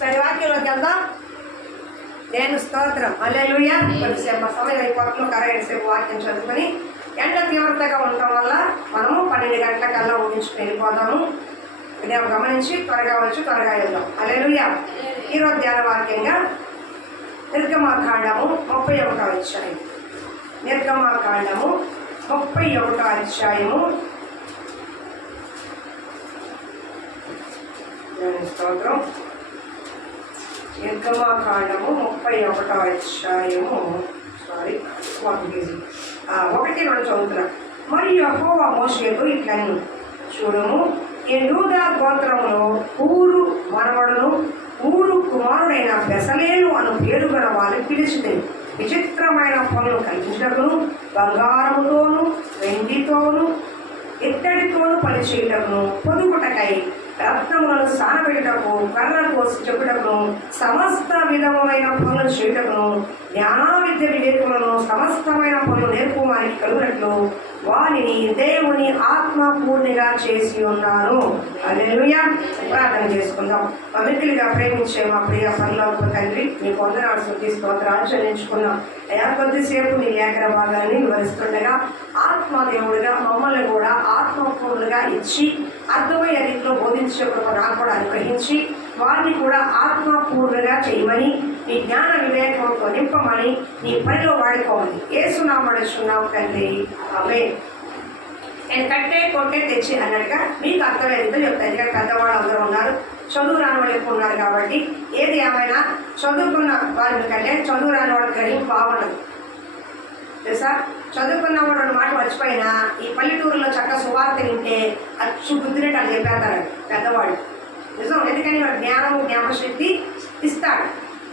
సరే వాక్యంలోకి వెళ్దాం. నేను స్తోత్రం. హల్లెలూయా. కొద్దిసేపు సమయం అయిపోతుంది. ఒక అరగంట సేపు వాక్యం చదువుకొని ఎండ తీవ్రతగా ఉండటం వల్ల మనము 12 గంటలకల్లా ఊహించుకుని వెళ్ళిపోదాము. ఉదయం గమనించి త్వరగా వచ్చి త్వరగా వెళ్దాం. హల్లెలూయా. ఈరోజు ధ్యాన వాక్యంగా నిర్గమాకాండము 31వ అధ్యాయం. నిర్గమాకాండము 31వ అధ్యాయము. స్తోత్రం. నిర్గమాకాండము 31వ అధ్యాయము. 1-2 చదువుతున్నా. మరియు యెహోవా మోషేతో ఇట్లనెను, చూడుము, నేను యూదా గోత్రములో ఊరు మనవడును ఊరు కుమారుడైన బెసలేలు అను పేరు గల వారిని పిలిచితే విచిత్రమైన పనులు కలిగించటకును, బంగారముతోను వెండితోను ఇత్తడితోను పనిచేయటకును, పొదుగుటకై రత్నములను సానబెట్టుటకు, కర్ర కోసి చెప్పుటకును, సమస్త విధములైన పనులు చేయుటకును, జ్ఞాన విద్య వివేకములను సమస్తమైన పనులు నేర్పువానికి కలుగునట్లు వారిని దేవుని ఆత్మపూర్ణిగా చేసి ఉన్నాను. హల్లెలూయా. ప్రార్థన చేసుకుందాం. పవిత్రులుగా ప్రేమించే మా ప్రియ పరలోక తండ్రి, మీ వందనాలు స్తుతి స్తోత్రాలు చెల్లించుకున్నాం. అయ్యా, కొద్దిసేపు నీ లేఖన భాగాన్ని వివరిస్తుండగా ఆత్మదేవుడిగా మమ్మల్ని కూడా ఆత్మపూర్ణులుగా ఇచ్చి అర్థమయ్యే రీతిలో బోధించే నాకు కూడా అనుగ్రహించి వారిని కూడా ఆత్మపూర్ణులుగా చేయమని, నీ జ్ఞాన వివేకంతో నింపమని, నీ పనిలో వాడుకోమని యేసునామమున తండ్రి. ఆమేన్. నేను కట్టే కొట్టే తెచ్చి అన్నట్టుగా మీకు అర్థమయ్యేది చెప్తాను. ఇక్కడ పెద్దవాళ్ళు అందరూ ఉన్నారు, చదువు రాని వాళ్ళు ఎక్కువ ఉన్నారు కాబట్టి ఏది ఏమైనా చదువుకున్న వారి కంటే చదువు రాని వాళ్ళకి గ్రహింపు బాగుండదు తెలుసా. చదువుకున్న వాడు మాట మర్చిపోయినా ఈ పల్లెటూరులో చక్కగా సువార్త వింటే అచ్చు బుద్ధినట్టు అని చెప్పేస్తాడు పెద్దవాడు. నిజం. ఎందుకని వాడు జ్ఞానము జ్ఞాపశక్తి ఇస్తాడు.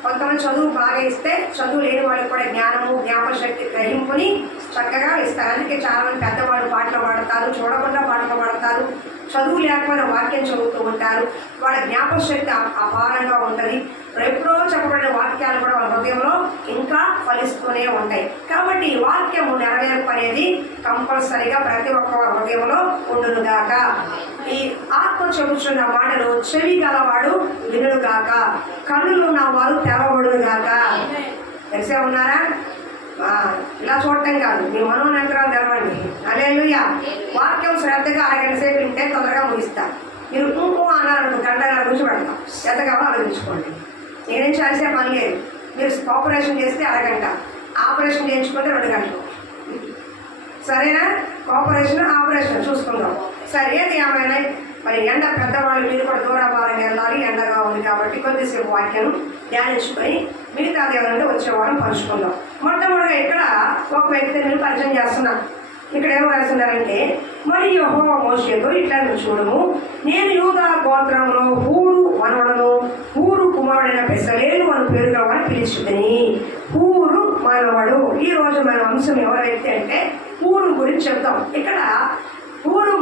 కొంతమంది చదువు బాగా ఇస్తే చదువు లేని వాళ్ళకి కూడా జ్ఞానము జ్ఞాపశక్తి గ్రహింపుని చక్కగా ఇస్తారు. అందుకే చాలామంది పెద్దవాళ్ళు పాటలు పాడతారు, చూడకుండా పాటలు పాడతారు, చదువు లేకపోయినా వాక్యం చదువుతూ ఉంటారు. వాళ్ళ జ్ఞాపశక్తి అపారంగా ఉంటుంది. ఎప్పుడో చెప్పబడిన వాక్యాలు కూడా వాళ్ళ హృదయంలో ఇంకా ఫలిస్తూనే ఉంటాయి. కాబట్టి ఈ వాక్యము నెరవేర్పు అనేది కంపల్సరీగా ప్రతి ఒక్క హృదయంలో ఉండునుగాక. ఈ ఆత్మ చెబుతున్న మాటలు చెవి గలవాడు వినుగాక, కన్నులు ఉన్న వారు తెరవబడుగాక. తెలిసే ఉన్నారా? ఇలా చూడటం కాదు, మీ మనోనేత్రాలు తెరవండి. హల్లెలూయా. వాక్యం శ్రద్ధగా అరగంట సేపు వింటే తొందరగా ముగిస్తా. మీరు కుంకు అన్నారనుకో గంటగా కూర్చోబెడతాం. శ్రద్ధగా ఆలోచించుకోండి. నేనేం చేసే పని లేదు. మీరు ఆపరేషన్ చేస్తే అరగంట, ఆపరేషన్ చేయించుకుంటే 2 గంటలు. సరేనా? ఆపరేషన్ చూసుకుందాం. సరే, ఏది ఏమైనా మరి ఎండ పెద్దవాళ్ళు మీరు కూడా దూరాభారంగా వెళ్ళాలి, ఎండగా ఉంది కాబట్టి కొద్దిసేపు వాక్యం ధ్యానించుకొని మిగతాది ఎవరంటే వచ్చే వారం పంచుకుందాం. మొట్టమొదటిగా ఇక్కడ ఒక వ్యక్తిని పరిచయం చేస్తున్నాను. ఇక్కడ ఏమో రాస్తున్నారంటే, మరి యెహోవా మోషేతో ఇట్లా చూడము, నేను యూదా గోత్రంలో ఊరు మనవడను ఊరు కుమారుడైన బెసలేలు అని పేరు కావాలని పిలిచిదని. ఊరు మనవడు. ఈ రోజు మన అంశం ఎవరైతే అంటే ఊరు గురించి చెప్తాం. ఇక్కడ ఊరు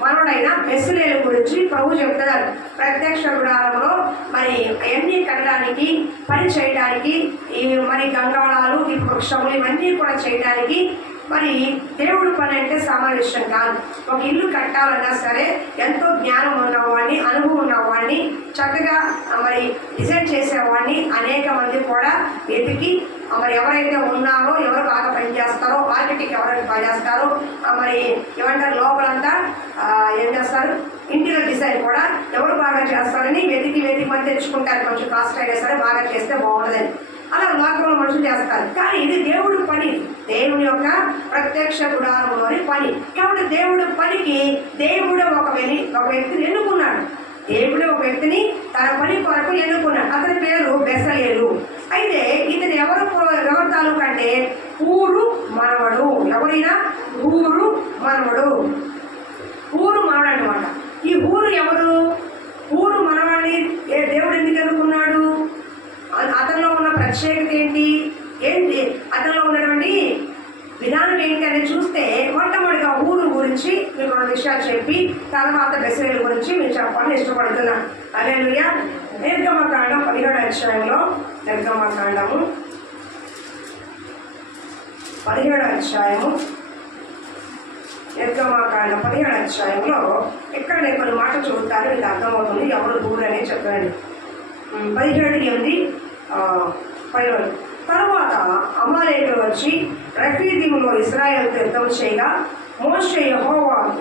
మనవడైన బెసలేలు గురించి ప్రభు చెప్తున్నారు. ప్రత్యక్ష గుడారంలో మరి అవన్నీ కట్టడానికి, పని చేయడానికి, మరి గంగాళాలు వృక్షములు ఇవన్నీ కూడా చేయడానికి మరి దేవుడు పని అంటే సామాన్య విషయం కాదు. ఒక ఇల్లు కట్టాలన్నా సరే ఎంతో జ్ఞానం ఉన్నవాడిని, అనుభవం ఉన్నవాడిని, చక్కగా మరి డిజైన్ చేసేవాడిని అనేక మంది కూడా వెతికి మరి ఎవరైతే ఉన్నారో, ఎవరు బాగా పనిచేస్తారో, ఆర్కిటెక్ట్ ఎవరైతే పనిచేస్తారో, మరి ఏమంటారు లోపలంతా ఏం చేస్తారు, ఇంటీరియర్ డిజైన్ కూడా ఎవరు బాగా చేస్తారని వెతికి మంది తెచ్చుకుంటారు. కొంచెం కాస్ట్ అయినా సరే బాగా చేస్తే బాగుంటుందని. అలా లోకంలో మనుషులు చేస్తారు. కానీ ఇది దేవుడి పని, దేవుని యొక్క ప్రత్యక్ష గుడారంలోని పని. కాబట్టి దేవుడి పనికి దేవుడు ఒక వ్యక్తిని ఎన్నుకున్నాడు. దేవుడు ఒక వ్యక్తిని తన పని కొరకు ఎన్నుకున్నాడు. అతని పేరు బెసలేలు. అయితే ఇతను ఎవరు తాలూకు అంటే ఊరు మనవడు. ఎవరైనా ఊరు మనవడు అనమాట. ఈ ఊరు ఎవరు? ఊరు మనవాడిని దేవుడు ఎందుకు ఎన్నుకున్నాడు? అతనిలో ఉన్న ప్రత్యేకత ఏంటి, అతనిలో ఉన్నటువంటి విధానం ఏంటి అనేది చూస్తే మొట్టమొదటిగా ఊరు గురించి మీకు 2 విషయాలు చెప్పి తర్వాత బెసలేలు గురించి మీరు చెప్పాలని ఇష్టపడుతున్నాను. హల్లెలూయా. నిర్గమకాండం 17వ అధ్యాయంలో, నిర్గమకాండము 17వ అధ్యాయము నిర్గమాకాండ 17వ అధ్యాయంలో ఇక్కడ నేను కొన్ని మాటలు చదువుతాను, మీకు అర్థమవుతుంది ఎవరు దూరనే చెప్పండి. 17:8 11. తరువాత అమాలేకులు వచ్చి రఫీదీములో ఇశ్రాయేలుతో యుద్ధం చేయగా మోషే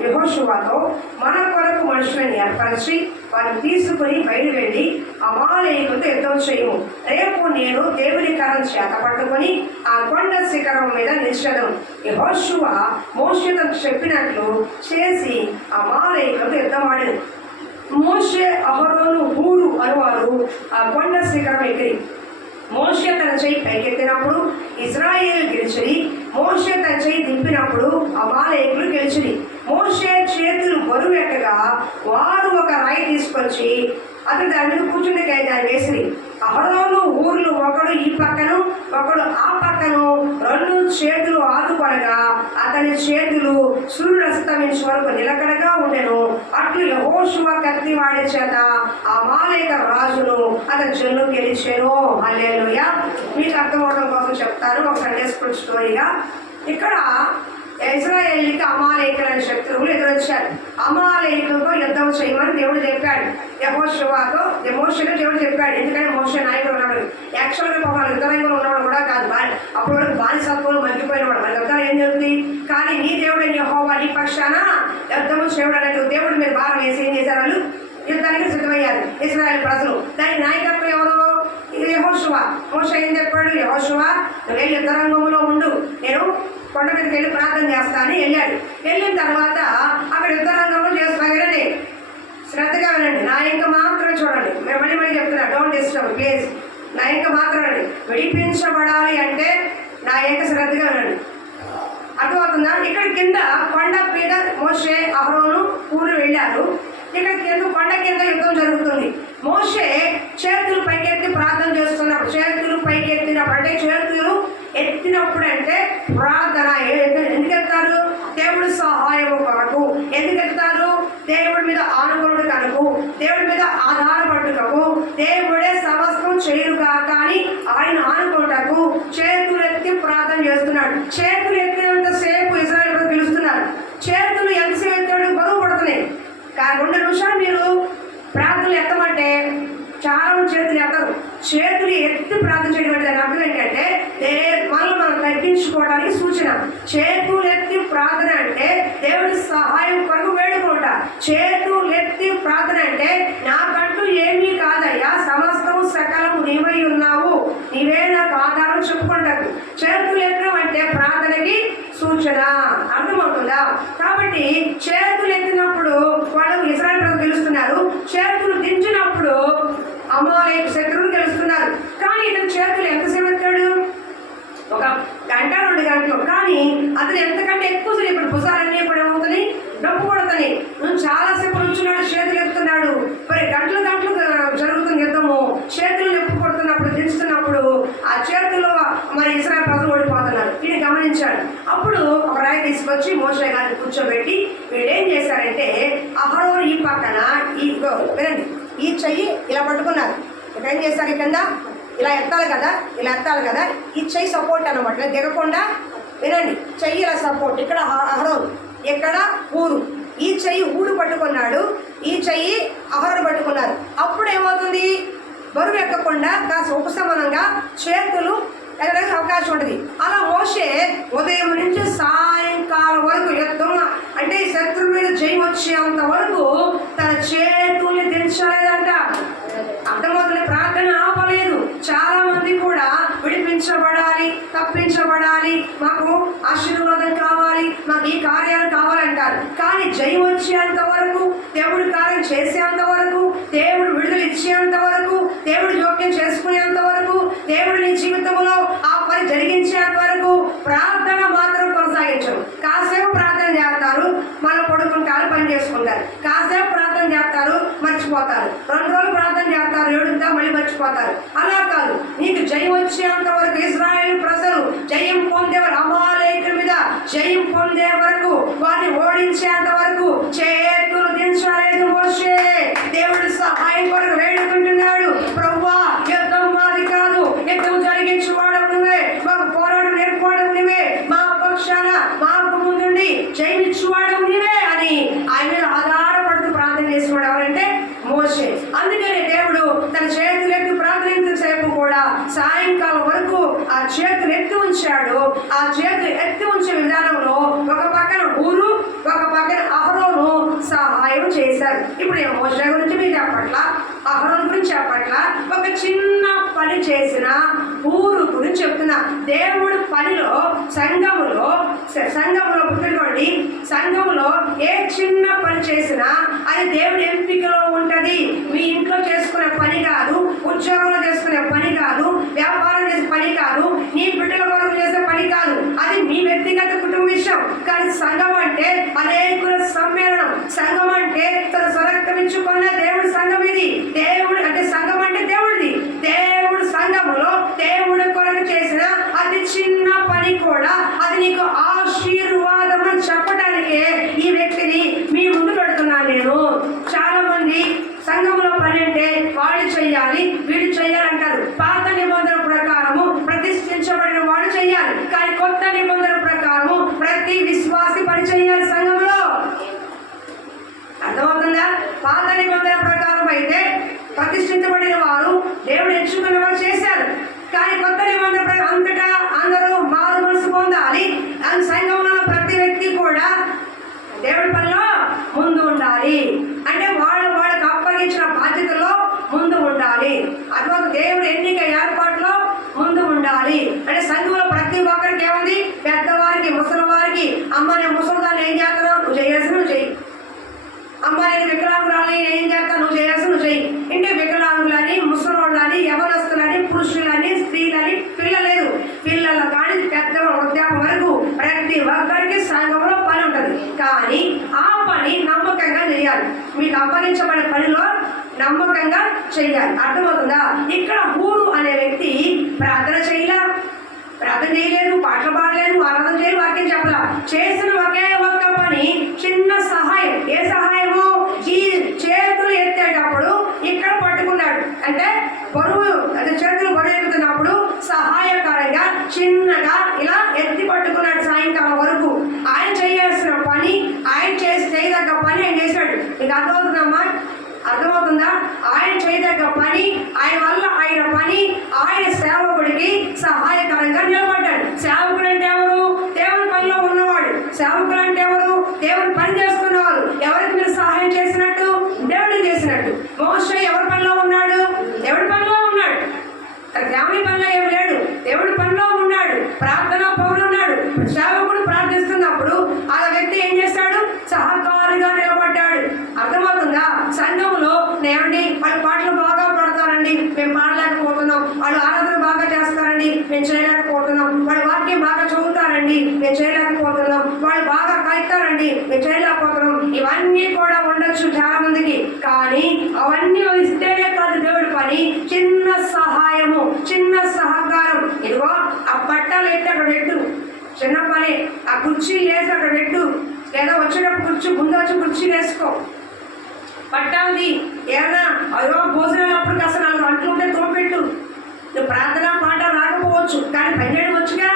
యెహోషువతో మన కొరకు మనుషులను ఏర్పరిచి వారిని తీసుకుని బయలువెళ్ళి అమాలేకులతో యుద్ధం చేయము. రేపు నేను దేవుని కర్ర చేత పట్టుకొని ఆ కొండ శిఖరం మీద నిలిచెదను. యెహోషువ మోషేతో చెప్పినట్లు చేసి అమాలేకులతో యుద్ధమాడెను. మోషే అహరోను హూరు అనువారు ఆ కొండ శిఖరం ఎగిరి మోషే తన చేయి పైకెత్తినప్పుడు ఇశ్రాయేలు గెలిచిరి. మోషే తన చేయి దింపినప్పుడు అమాలేకులు గెలిచిరి. మోషే చేతులు బరువు ఎక్కగా వారు ఒక రాయి తీసుకొచ్చి అతను దాని మీద కూర్చుండకాయ దాన్ని వేసిరి. అహరోను ఊర్లు ఒకడు ఈ పక్కను ఒకడు ఆ పక్కను రెండు చేతులు ఆదుకొనగా అతని చేతులు సూర్యుడు అస్తమించే వరకు నిలకడగా ఉండెను. అట్లు యెహోషువ కత్తి వాడి చేత అమాలేక రాజును అతని జన్ను గెలిచెను. హల్లెలూయా. మీకు అర్థమవడం కోసం చెప్తాను ఒక సండే స్కూల్ స్టోరీగా. ఇక్కడ ఇశ్రాయేలుకి అమాలేకులు అనే శత్రువులు ఎదురొచ్చారు. అమాలేకులతో యుద్ధం చేయమని దేవుడు చెప్పాడు. యెహోషువతో మోషేతో దేవుడు చెప్పాడు. ఎందుకంటే మోషే నాయకుడు ఉన్నాడు. యాక్చువల్గా పాపం యుద్ధరంగంలో ఉన్నవాడు కూడా కాదు, అప్పుడు వరకు బానిసత్వం మగ్గిపోయినవాడు. మన యుద్ధాలు ఏం జరుగుతుంది? కానీ నీ దేవుడని యెహోవా నీ పక్షాన యుద్ధము చేయడం అనేది దేవుడు మీరు భారం వేసి ఏం చేశారు? వాళ్ళు యుద్ధానికి సిద్ధమయ్యారు ఇశ్రాయేలు ప్రజలు. దాని నాయకత్వం ఎవరు? ఇది యెహోషువ. మోషే ఏం చెప్పాడు? యెహోషువ నువ్వు వెళ్ళి యుద్ధరంగంలో ఉండు, నేను కొండ మీదకి వెళ్ళి ప్రార్థన చేస్తా అని వెళ్ళాడు. వెళ్ళిన తర్వాత అక్కడ యుద్ధరంగంలో చేస్తున్నారండి. శ్రద్ధగా వినండి, నా ఇంకా మాత్రమే చూడండి. మేము మళ్ళీ చెప్తున్నా, డోంట్ డిస్టర్బ్ ప్లీజ్. నా ఇంకా మాత్రమే విడిపించబడాలి అంటే నా యొక్క శ్రద్ధగా వినండి. అర్థమవుతుందా? ఇక్కడ కింద కొండ మీద మోషే అహరోను ఊరు వెళ్ళారు. ఇక్కడ కింద కొండ కింద యుద్ధం జరుగుతుంది. మోషే చేతులు పైకెత్తి ప్రార్థన చేస్తున్నప్పుడు, చేతులు పైకెత్తినప్పుడు అంటే చేతులు ఎత్తినప్పుడు అంటే ప్రార్థన. ఎందుకు ఎత్తారు? దేవుడి సహాయం కొరకు. ఎందుకు ఎత్తారు? దేవుడి మీద ఆనుకునుడు కనుక, దేవుడి మీద ఆధారపడుటకు, దేవుడే సమస్తం చేయుగా కానీ ఆయన ఆనుకున్నటకు చేతులెత్తి ప్రార్థన చేస్తున్నాడు. చేతులు ఎత్తినంత సేపు ఇశ్రాయేలు పిలుస్తున్నారు. చేతులు ఎంతసేపు ఎత్తాడు? బరువు పడుతున్నాయి. కానీ 2 నిమిషాలు మీరు ప్రార్థనలు ఎత్తమంటే చాలా చేతులు ఎత్తరు. చేతులు ఎత్తి ప్రార్థన చేయడం దాని అర్థం ఏంటంటే మనల్ని మనం తగ్గించుకోవడానికి సూచన. చేతులు ఎత్తి ప్రార్థన అంటే దేవుడి సహాయం కొరకు వేడుకుంటా. చేతులు ఎత్తి ప్రార్థన అంటే నాకంటూ ఏమీ కాదయ్యా, సమస్తము సకలము నీవై ఉన్నావు, నీవే నాకు ఆధారం చెప్పుకుంటారు. చేతులు ఎత్తడం అంటే ప్రార్థనకి సూచన. అర్థమవుతుందా? కాబట్టి చేతులు ఎత్తినప్పుడు వాళ్ళు ఇశ్రాయేలు ప్రజలు గెలుస్తున్నారు. చేతులు దించినప్పుడు అమాలేకు శత్రువులు గెలుస్తున్నారు. కానీ ఇతను చేతులు ఎంతసేపు ఎత్తాడు? 1 గంట 2 గంటలు. కానీ అతను ఎంతకంటే ఎక్కువ ఇప్పుడు భుజాలన్నీ కూడా ఏమవుతుంది? డబ్బు కొడుతుంది. నువ్వు చాలాసేపు నుంచున్నాడు, చేతులు ఎత్తున్నాడు. మరి గంటలు జరుగుతుంది యుద్ధము. చేతులు నొప్పి కొడుతున్నప్పుడు, దించుతున్నప్పుడు ఆ చేతుల్లో మరి ఇశ్రాయేలు ప్రజలు ఓడిపోతున్నారు. ఇది గమనించాడు. అప్పుడు ఒక రాయి తీసుకొచ్చి మోషే గారిని కూర్చోబెట్టి వీళ్ళు ఏం చేశారంటే అహరోను ఈ పక్కన వినండి, ఈ చెయ్యి ఇలా పట్టుకున్నారు. ఇక్కడ ఏం చేస్తారు? కింద ఇలా ఎత్తాలి కదా, ఈ చెయ్యి సపోర్ట్ అనమాట, దిగకుండా. వినండి, చెయ్యి ఇలా సపోర్ట్. ఇక్కడ అహరోను, ఇక్కడ ఊరు. ఈ చెయ్యి ఊరు పట్టుకున్నాడు, ఈ చెయ్యి అహరోను పట్టుకున్నారు. అప్పుడు ఏమవుతుంది? బరువు ఎక్కకుండా కాస్త ఉపశమనంగా చేతులు ఎక్కడానికి అవకాశం ఉంటుంది. అలా మోషే ఉదయం నుంచి సాయంకాలం వరకు యుద్ధం అంటే శత్రువు మీద జయం వచ్చేంత వరకు తన చేతుల్ని దించలేదంట. అర్థమవుతుంది? ప్రార్థన ఆపలేదు. చాలా మంది కూడా విడిపించబడాలి, తప్పించబడాలి, మాకు ఆశీర్వాదం కావాలి, మాకు ఈ కార్యాలు కావాలంటారు. కానీ జయం వచ్చేంత వరకు, దేవుడు కార్యం చేసేంత వరకు, దేవుడు విడుదల ఇచ్చేంత వరకు, దేవుడు జోక్యం చేసుకునేంత వరకు, దేవుడు నీ జీవితంలో ఆ పని జరిగించేంత వరకు ప్రార్థన మాత్రం కొనసాగించరు. కాసేపు ప్రార్థన చేస్తారు, మళ్ళీ పడుకుంటారు, పని చేసుకుంటారు. కాసేపు ప్రార్థన చేస్తారు, మర్చిపోతారు. 2 రోజులు ప్రార్థన చేస్తారు, ఏడుతా మళ్ళీ మర్చిపోతారు. అలా కాదు, నీకు జయం వచ్చేంత వరకు ఇశ్రాయేలు ప్రజలు జయం పొందేవారు. అమాలేకుల మీద జయం పొందే వరకు, వారిని ఓడించేంత వరకు చేతులు దించలేదు మోషే. దేవుడి సహాయం కొరకు వేడుకుంటున్నాడు. ప్రభువా, యుద్ధం మాది కాదు, యుద్ధం జరిగించేవాడు నువ్వే, మాకు పోరాటం నేర్పుకోవడం నువ్వే, మా పక్షాన మాకు ముందుండి జయమిచ్చువాడు సాయంకాలం వరకు ఆ చేతులు ఎత్తి ఉంచాడు. ఆ చేతులు ఎత్తి ఉంచే విధానంలో ఒక పక్కన ఊరు, ఒక పక్కన అహరోను సహాయం చేశారు. ఇప్పుడు మోషే గురించి మీరు చెప్పట్లా, అహరోను గురించి చెప్పట్లా, ఒక చిన్న పని చేసిన ఊరు గురించి చెప్తున్నా. దేవుడు పనిలో సంఘములో పుట్టుకోండి, సంఘములో ఏ చిన్న పని చేసినా అది దేవుడి ఎంపికలో ఉంటది. మీ ఇంట్లో చేసుకునే పని కాదు, ఉద్యోగంలో చేసుకునే పని కాదు, వ్యాపారం చేసే పని కాదు, నీ బిడ్డల కొరకు చేసే పని కాదు, అది మీ వ్యక్తిగత కుటుంబ విషయం. కానీ సంఘం అంటే అనేకుల సమ్మేళనం. సంఘం అంటే తన స్వరక్తమించుకున్న దేవుడి సంఘం ఇది. దేవుడు అంటే సంఘం అంటే దేవుడిది. దేవుడు సంఘములో దేవుడి కొరకు చేసిన అతి చిన్న పని కూడా అది నీకు ఆశీర్వాదం అని చెప్పడానికే ఈ వ్యక్తిని మీ ముందు పెడుతున్నాను నేను. చాలా మంది సంఘంలో పని అంటే వాళ్ళు చెయ్యాలి, వీళ్ళు చెయ్యాలంటారు. పాత నిబంధన ప్రకారము ప్రతిష్ఠించబడిన వాడు చెయ్యాలి, కానీ కొత్త నిబంధన ప్రకారము ప్రతి విశ్వాసి పని చేయాలి సంఘంలో. అర్థమవుతుందా? పాత నిబంధన ప్రకారం అయితే ప్రతిష్ఠించబడిన వారు, దేవుడు ఎంచుకున్న వారు చేశారు. కానీ కొత్త నిబంధన అంతటా అందరూ మారు మనసు పొందాలి. సంఘంలో ప్రతి వ్యక్తి కూడా దేవుడి పనిలో ముందు ఉండాలి. అంటే వాళ్ళకి అప్పగించిన బాధ్యతలో ముందు ఉండాలి. అథవా దేవుడు ఎన్నిక ఏర్పాటులో ముందు ఉండాలి. అంటే సంఘంలో ప్రతి ఒక్కరికి ఏముంది? పెద్దవారికి, ముసలి వారికి, అమ్మ నేను ముసలిదాన్ని ఏం చేస్తున్నావు, నువ్వు చేయాల్సి నువ్వు చెయ్యి. అమ్మ నేను వికలాంగురాలని ఏం చేస్తాను, నువ్వు చేయాల్సి నువ్వు చెయ్యి. అంటే వికలాంగులని, ముసలోళ్ళని, యవనస్తులని, పురుషులని, స్త్రీలని, పిల్లలేదు, పిల్లల కానీ పెద్ద వృద్ధాపం వరకు ప్రతి ఒక్కరికి సంఘంలో పని ఉంటుంది. కానీ ఆ పని నమ్మకంగా చేయాలి. మీకు అప్పగించబడే పనిలో నమ్మకంగా చెయ్యాలి. అర్థమవుతుందా? ఇక్కడ ఊరు అనే వ్యక్తి ప్రార్థన చేయలేదు, పాటలు పాడలేదు, ఆరాధన చేయలేదు, వాక్యం చెప్పలా. చేసిన ఒకే ఒక్క పని చిన్న సహాయం. ఏ సహాయము? ఈ చేతులు ఎత్తేటప్పుడు ఇక్కడ పట్టుకున్నాడు. అంటే బరువు, అంటే చేతులు బరువు ఎక్కుతున్నప్పుడు సహాయకరంగా చిన్నగా ఇలా ఎత్తి పట్టుకున్నాడు. సాయంకాలం వరకు ఆయన చేయాల్సిన పని, ఆయన చేయదగ్గ పని ఆయన చేశాడు. నీకు అర్థమవుతుందమ్మా? అర్థమవుతుందా? ఆయన చేయదగ్గ పని, ఆయన వల్ల ఆయన పని, ఆయన సేవకుడికి సహాయకరంగా నిలబడ్డాడు. సేవకుడు అంటే ఎవరు? దేవుడి పనిలో ఉన్నవాడు. సేవకులు అంటే ఎవరు? దేవుడి పని చేసుకున్నవారు. ఎవరికి మీరు సహాయం చేసినట్టు? దేవుడికి చేసినట్టు. మోషే ఎవరి పనిలో ఉన్నాడు? దేవుడి పనిలో ఉన్నాడు. ఫ్యామిలీ పనిలో ఏమి లేడు, దేవుడి పనిలో ఉన్నాడు. ప్రార్థనా పౌరులు ఉన్నాడు. సేవకుడు ప్రార్థిస్తున్నప్పుడు ఆ వ్యక్తి ఏం చేస్తాడు? సహకారిగా నిలబడ్డాడు. అర్థమవుతుందా? సంఘంలో ఏమండి వాళ్ళు పాటలు బాగా పాడతారండి, మేము పాడలేకపోతున్నాం. వాళ్ళు ఆరాధన బాగా చేస్తారండి, మేము చేయలేకపోతున్నాం. వాళ్ళు వాక్యం బాగా చదువుతారండి, మేము చేయలేకపోతున్నాం. వాళ్ళు బాగా కాయితారండి, మేము చేయలేకపోతున్నాం. ఇవన్నీ కూడా ఉండొచ్చు చాలా మందికి. కానీ అవన్నీ ఇస్తేనే కాదు దేవుడి పని. చిన్న సహాయము, చిన్న సహకారం. ఇదిగో ఆ పట్టాలు ఎత్తి అక్కడ పెట్టు, చిన్న పని. ఆ కుర్చీ వేసి అక్కడ పెట్టు, లేదా వచ్చేటప్పుడు ముందు వచ్చి కుర్చీ వేసుకో. పట్టాలి ఏమన్నా అయ్యో భోజనాలు అప్పుడు కాస్త 4 గంటలు ఉంటే తోపెట్టు. నువ్వు ప్రార్థన పాట రాకపోవచ్చు, కానీ పని చేయడం వచ్చుగా.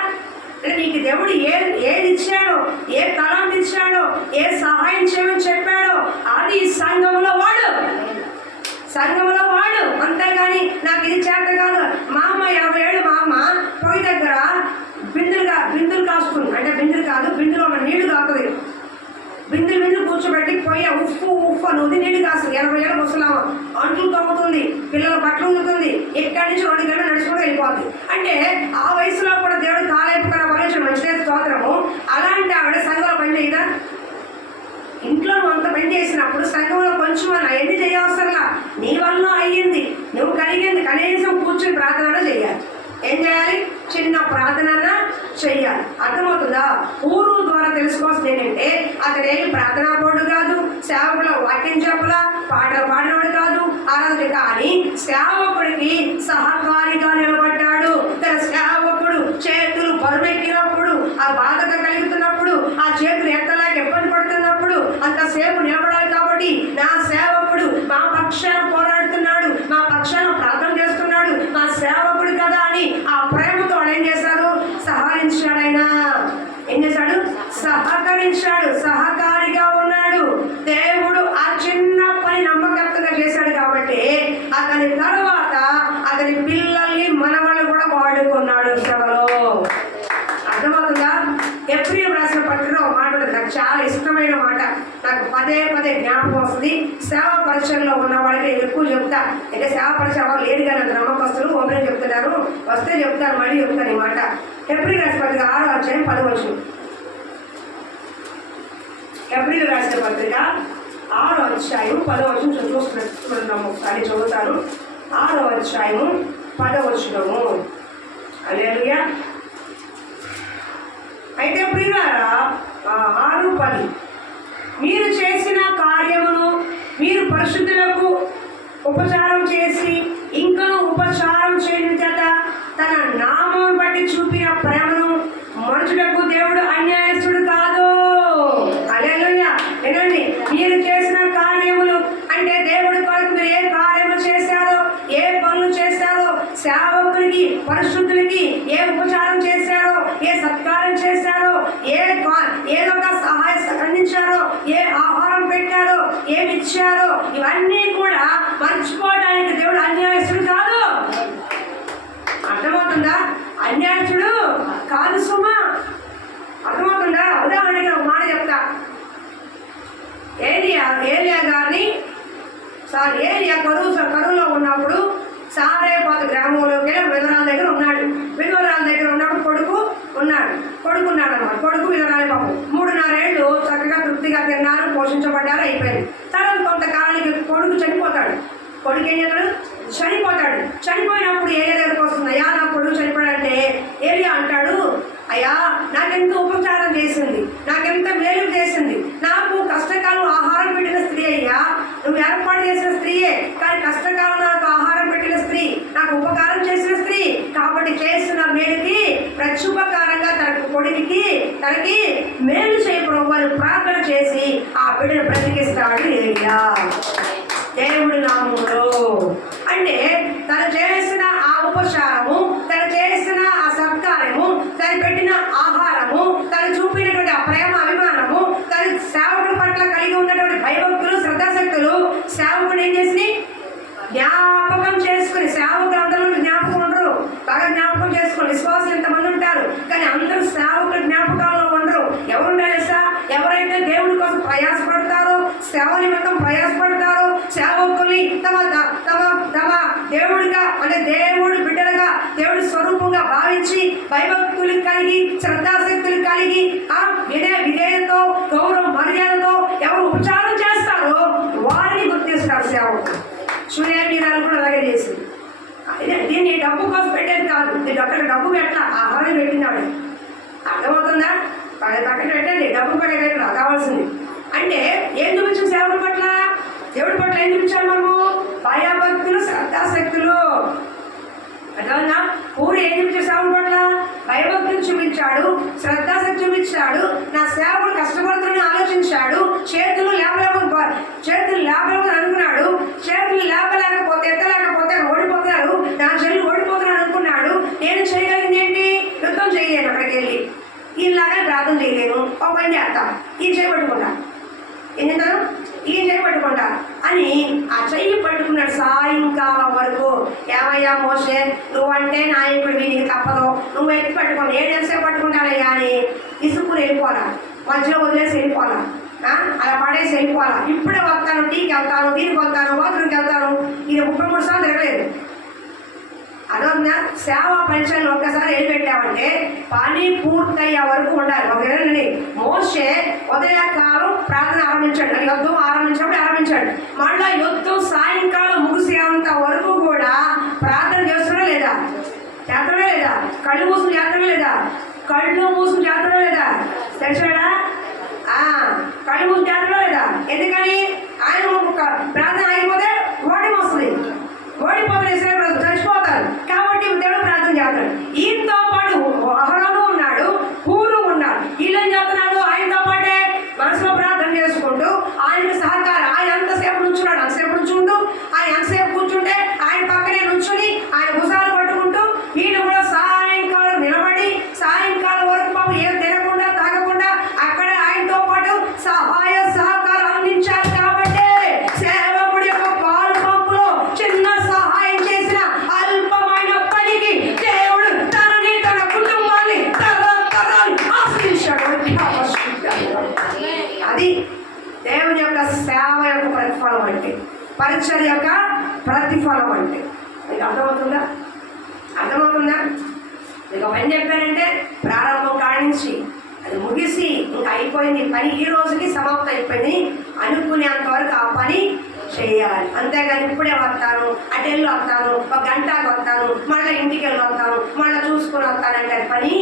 నీకు దేవుడు ఏది ఇచ్చాడో, ఏ తలాంతి ఇచ్చాడో, ఏ సహాయం చేయమని చెప్పాడో అది సంఘంలో వాడు. అంతేగాని నాకు ఇది చేత కాదు. మా అమ్మ 50 ఏళ్ళు, మా అమ్మ పొయ్యి దగ్గర బిందులు కాస్తుంది. అంటే బిందులు కాదు, బిందులో ఉన్న నీళ్లు కాస్తుంది. బిందులు కూర్చోబెట్టి పొయ్య ఉప్పు నూది నీళ్ళు కాస్తుంది. 80 ఏళ్ళ ముసలామ అంట్లు తగ్గుతుంది, పిల్లల బట్టలు ఉంటుంది. ఇక్కడి నుంచి 2 గంటలు నడుచుకుంటూ వెళ్ళిపోతుంది. అంటే ఆ వయసులో కూడా దేవుడు కాలేపుకున్న వలసిన మంచిదే స్తోత్రము. అలాంటి ఆవిడ సంఘంలో పని చేయదా? ఇంట్లో నువ్వు అంత పని చేసినప్పుడు సంఘంలో కొంచెం ఎన్ని చేయవసరంలా. నీ వల్ల అయ్యింది, నువ్వు కలిగింది, కనీసం కూర్చొని ప్రార్థన చేయాలి. ఏం చేయాలి? చిన్న ప్రార్థన చెయ్యాలి. అర్థమవుతుందా? ఊరు ద్వారా తెలుసుకోవాల్సింది ఏంటంటే అతనేమి ప్రార్థనా బోర్డు కాదు, సేవకుల వాక్యం చెప్పలా, పాటలు పాడినోడు కాదు, ఆరాధన. కానీ సేవకుడికి సహకారిగా నిలబడ్డాడు. తన సేవకుడు చేతులు బరువెక్కినప్పుడు, ఆ బాధగా కలుగుతున్నప్పుడు, ఆ చేతులు ఎక్కలేక ఇబ్బంది పడుతున్నప్పుడు అంతసేపు నిలబడాలి. కాబట్టి నా సేవకుడు మా పక్షాన పోరాడుతున్నాడు, మా పక్షాన ప్రార్థన చేస్తున్నాడు, మా సేవకుడు కదా అని ఆ ప్రేమతో ఏం చేశాడు? సహకరించాడు. ఆయన ఏం చేశాడు? సహకరించాడు, సహకారిగా ఉన్నాడు. దేవుడు ఆ చిన్న పని నమ్మకత్వంగా చేశాడు. కాబట్టి అతని తర్వాత అతని పిల్లల్ని, మనవాళ్ళు పదే పదే జ్ఞాపకం వస్తుంది. సేవా పరిచయంలో ఉన్న వాళ్ళకి ఎక్కువ చెప్తా. అంటే సేవా పరిచయం లేడు కానీ అంత నమ్మకస్తులు ఓపెన్ చెప్తున్నారు, వస్తే చెప్తారు, మళ్ళీ చెప్తాను ఈ మాట. ఏప్రిల్ రాసిన పత్రిక 6వ అధ్యాయం 10వ. ఏప్రిల్ రాసిన పత్రిక 6వ అధ్యాయం 10వ చూస్తున్నాము. ఒకసారి చదువుతాను. 6వ అధ్యాయము 10వ. హల్లెలూయా. అయితే ప్రియులారా 6:10 మీరు చేసిన కార్యమును మీరు పరిశుద్ధులకు ఉపచారం చేసి ఇంకను ఉపచారం చేయని చేత తన నామం బట్టి చూపిన ప్రేమను మనుషులకు దేవుడు అన్యాయస్తుడు కాదు. హల్లెలూయా. వినండి, మీరు చేసిన కార్యములు అంటే దేవుడి కొరకు మీరు ఏ కార్యము చేశారో, ఏ పనులు చేశారో, సేవకులకి పరిశుద్ధులకి ఏ ఉపచారం చేశారో, ఏ సత్కారం చేశారో, ఏదో ఒక సహాయం అందించారో, ఏ ఆహారం పెట్టారో, ఏమి ఇచ్చారో, ఇవన్నీ కూడా మర్చిపోవడానికి దేవుడు అన్యాయస్తుడు కాదు. అర్థమవుతుందా? అన్యాయస్తుడు కాదు సుమా. అర్థమవుతుందా? ఉదాహరణకి ఒక మాట చెప్తా. ఏలియా గారిని ఏలియా కరువులో ఉన్నప్పుడు సారేపాత గ్రామంలోకి వెళ్ళి విధవరాల దగ్గర ఉన్నాడు. విధవరాల దగ్గర ఉన్నప్పుడు కొడుకు ఉన్నాడు అన్నమాట. కొడుకు విధవరాలి పాపం 3.5 ఏళ్ళు చక్కగా తృప్తిగా తిన్నారు, పోషించబడ్డారు, అయిపోయింది. తర్వాత కొంతకాలానికి కొడుకు చనిపోతాడు. కొడుకు ఏం చేస్తాడు? చనిపోయినప్పుడు ఏలియా దగ్గరకు వస్తుంది. అయ్యా నా కొడుకు చనిపోయాడంటే ఏలియా అంటాడు, అయ్యా నాకెంత ఉపచారం చేసింది, నాకెంత మేలు చేసింది, నాకు కష్టకాలం ఆహారం పెట్టిన స్త్రీ అయ్యా, నువ్వు ఏర్పాటు చేసిన స్త్రీయే, కానీ కష్టకాలం నాకు ఆహారం పెట్టిన స్త్రీ, నాకు ఉపకారం చేసిన స్త్రీ, కాబట్టి చేసిన మేలుకి ప్రత్యుపకారంగా తనకి మేలు చేయడం వారు ప్రార్థన చేసి ఆ బిడ్డను బ్రతికిస్తాడు ఏలియా దేవుడి నామములో. అంటే తను చేసిన ఆ ఉపచారము, తను చేసిన ఆ సత్కారము, తను పెట్టిన ఆహారము, తను చూపినటువంటి ఆ ప్రేమ అభిమానము, తను సేవకుల పట్ల కలిగి ఉన్నటువంటి భయభక్తులు శ్రద్ధాశక్తులు సేవకుడు ఏం చేసి జ్ఞాపకం చేసుకుని, సేవకులు అందరూ జ్ఞాపకం ఉండరు, బాగా జ్ఞాపకం చేసుకుని. విశ్వాసులు ఎంతమంది ఉంటారు కానీ అందరూ సేవకుల జ్ఞాపకాల్లో ఉండరు. ఎవరుంటారు తెలుసా? ఎవరైతే దేవుడి కోసం ప్రయాసపడతారో, సేవ నిమిత్తం ప్రయాసపడతారో, సేవకుల్ని తమ దేవుడిగా అంటే దేవుడి బిడ్డలుగా దేవుడి స్వరూపంగా భావించి భయభక్తులు కలిగి శ్రద్ధాశక్తులు కలిగి విధేయతతో గౌరవ మర్యాదతో ఎవరు ఉపచారం చేస్తారో వారిని గుర్తిస్తారు సేవకులు. సూర్యమీరాలు కూడా అలాగే చేసింది. దీన్ని డబ్బు కోసం పెట్టేది కాదు. అక్కడ డబ్బు పెట్టాల, ఆహారం పెట్టినాడు. అర్థమవుతుందా? పక్కన పెట్టండి, డబ్బు పెట్టే కావాల్సింది. అంటే ఏం చూపించాం సేవకుల పట్ల? దేవుడి పట్ల ఏం చూపించాలి మనము? భయభక్తులు శ్రద్ధాశక్తులు. అర్థమవునా? ఊరు ఏం చూపించాడు సేవకుల పట్ల? భయభక్తులు చూపించాడు, శ్రద్ధాశక్తి చూపించాడు, నా సేవకులు కష్టపడుతుందని ఆలోచించాడు, చేతులు లేపలేమని అనుకున్నాడు, చేతులు లేపలేకపోతే ఎత్తలేకపోతే ఓడిపోతున్నారు, నా చెల్లి ఓడిపోతున్నాను అనుకున్నాడు. నేను చేయగలిగింది ఏంటి? యుద్ధం చేయలేను, అక్కడికి వెళ్ళి ఈయనలాగా ప్రార్థన చేయలేను, ఒక పని చేస్తా, ఈయన చేయబట్టుకుంటా, ఈయన చేయబట్టుకుంటా అని ఆ చెయ్యి పట్టుకున్నాడు సాయంకాలం వరకు. ఏమయ్యా మోసే, నువ్వంటే నాయకుడివి, నీకు తప్పదు, నువ్వు ఎత్తి పట్టుకోండి, 7 ఎంతసేపు పట్టుకుంటానయ్యా అని ఇసుకుని వెళ్ళిపోవాలా, మధ్యలో వదిలేసి వెళ్ళిపోవాలా, అలా పడేసి వెళ్ళిపోవాలా. ఇప్పుడే వస్తాను, టీకి వెళ్తాను, దీనికి వస్తాను, బాత్రూమ్కి వెళ్తాను. ఇది 33 సార్లు తిరగలేదు. అదొక సేవా పరిచయంలో ఒక్కసారి వెళ్ళిపెట్టామంటే పని పూర్తయ్యే వరకు ఉండాలి. ఒకవేళ మోసే ఉదయకాలం ప్రార్థన ఆరంభించాడు, యుద్ధం ఆరంభించాడు. మళ్ళా యుద్ధం సాయంకాలం ముగిసేంత వరకు కూడా ప్రార్థన చేస్తున్నా లేదా? చేస్తడా లేదా? కళ్ళు మూసుకుని చేస్తడా లేదా? తెలిసాడా? కళ్ళు మూసుకుని చేస్తడా లేదా? ఎందుకని? ఆయన ప్రార్థన ఆగిపోతే ఓడిపోతే చచ్చిపోతారు. కాబట్టి దేవుడు ప్రార్థన చేస్తాడు. ఈయనతో పాటు అహరోను ఉన్నాడు, హూరు ఉన్నాడు. వీళ్ళేం చేస్తున్నాడు? ఆయనతో పాటే మనసులో ప్రార్థన చేసుకుంటూ ఆయనకు సహకారం. ఆయన ఎంతసేపు నుంచున్నాడు, అంతసేపు నుంచుంటూ ఆయన ఎంతసేపు కూర్చుంటే ఆయన పక్కనే నుంచుని ఆయన భుజాలు పట్టుకుంటూ వీళ్ళు కూడా సాయంకాలం నిలబడి సాయంకాలం వరకు పాపం ఏం తినకుండా తాగకుండా అక్కడ ఆయనతో పాటు సహాయ సహకారం అందించారు. కాబట్టి సేవకుడి యొక్క అంటే. మీకు అర్థమవుతుందా? మీకు ఒక పని చెప్పానంటే ప్రారంభం కాడించి అది ముగిసి ఇంకా అయిపోయింది పని, ఈ రోజుకి సమాప్తం అయిపోయింది అనుకునేంత వరకు ఆ పని చేయాలి. అంతేగాని ఇప్పుడే వస్తాను, అటెళ్ళు వస్తాను, ఒక గంటకు వస్తాను, మళ్ళీ ఇంటికి వెళ్ళి వస్తాను, మళ్ళీ చూసుకుని వస్తానంటే పని